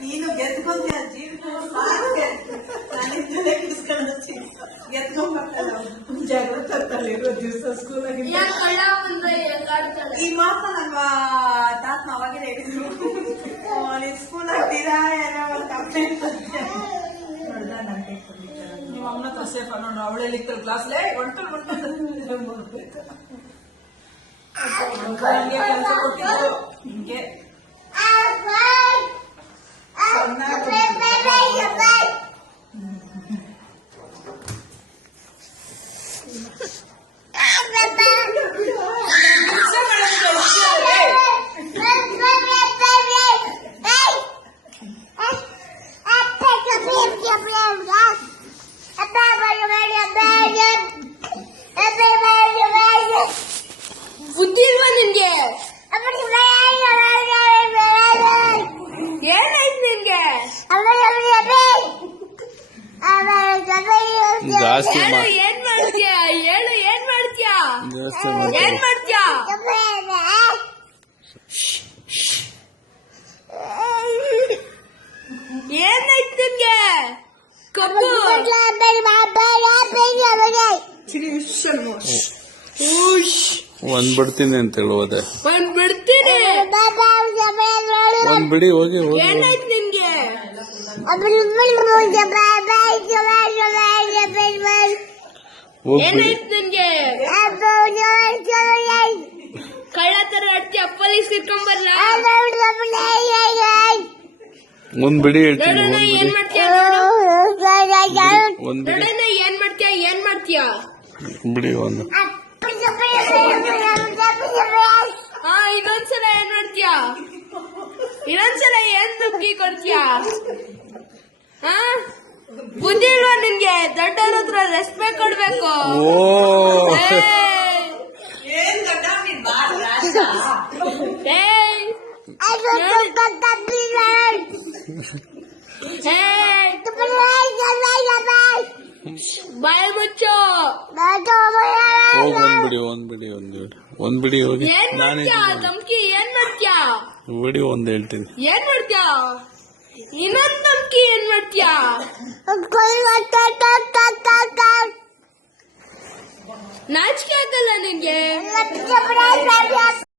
ನೀನು ಗೆದ್ಕೊಂತೀಯ ಜೀವನ ಗೆದ್ಕೊಂಡ್ಬರ್ತಾಳ ಜಾಗ್ರತೆ ದಿವಸ ಸ್ಕೂಲಾಗಿ ಈ ಮಾತ ನಮ್ಮ ತಾತ ಅವಾಗೇ ಹೇಳಿದ್ರು. ನೀನ್ ಸ್ಕೂಲ್ ಆಗ್ತೀರಾ ಏನೋ ಕಂಪ್ಲೇಂಟ್ ನಿಮ್ಮ ಅಮ್ಮನ ಹತ್ರ ಸೇಫ್ ಅನ್ನೋಣ. ಅವಳೇ ಲಿಕ್ಕಲ್ ಕ್ಲಾಸ್ಲೇ ಹೊಂಟು ಕೆಲಸ ಕೊಟ್ಟಿದ್ರು ಹಿಂಗೆ ಬುದ್ಧಿ ಇಲ್ವಾ ನಿನ್ಗೆ? ಏನಾಯ್ತು ನಿನ್ಗೆ? ಜಾಸ್ತಿ ಏನ್ ಮಾಡ್ತೀಯ? ಹೇಳು, ಏನ್ ಮಾಡ್ತೀಯ? ಏನ್ ಮಾಡ್ತೀಯ? ಏನಾಯ್ತು ನಿನ್ಗೆ? ಕಬ್ಬು ಒಂದ್ ಬಿಡ್ತೀನಿ ಅಂತ ಹೇಳುವುದೇ. ಒಂದ್ ಬಿಡ್ತೀನಿ. ಒಂದ್ ಬಿಡಿ ಹೋಗಿ ಹೋಗಿ. ಏನಾಯ್ತು ನಿನ್ಗೆ? ಏನಾಯ್ತು ನಿನ್ಗೆ? ಕಳ್ಳ ತರ ಆಡ್ತೀಯ? ಪೊಲೀಸ್ ಇಟ್ಕೊಂಬರ್ಲ? ಒಂದ್ ಬಿಡಿ ಹೇಳ್ತೀನಿ. ಏನ್ ಮಾಡ್ತೀಯ? ಒಂದ್ ಬಿಡಿ. ಏನ್ ಮಾಡ್ತೀಯ? ಏನ್ ಮಾಡ್ತೀಯ? ಬಿಡಿ ಒಂದು. ಇನ್ನೊಂದ್ಸಲ ಏನ್ ಮಾಡ್ತೀಯ? ಇನ್ನೊಂದ್ಸಲ ಏನ್ ದುಡ್ಡಿ ಕೊಡ್ತೀಯ? ಬುದ್ಧಿ ಇಲ್ವಾ ನಿನ್ಗೆ? ದೊಡ್ಡವ್ರ ಹತ್ರ ರೆಸ್ಪೆಕ್ಟ್ ಕೊಡ್ಬೇಕು. ಬಾಯ್ ಮುಚ್ಚು. ಒಂದ್ ಬಿಡಿ ಹೋಗಿ. ಏನ್ ಮಾಡ್ತೀಯ? ಧಮ್ಕಿ ಏನ್ ಮಾಡ್ತೀಯ? ಬಿಡಿ ಒಂದ್ ಹೇಳ್ತೀನಿ. ಏನ್ ಮಾಡ್ತೀಯ? ಇನ್ನೊಂದ್ ಧಮ್ಕಿ ಏನ್ ಮಾಡ್ತೀಯ? ನಾಚಿಕೆ ಆಗಲ್ಲ ನಿನ್ಗೆ?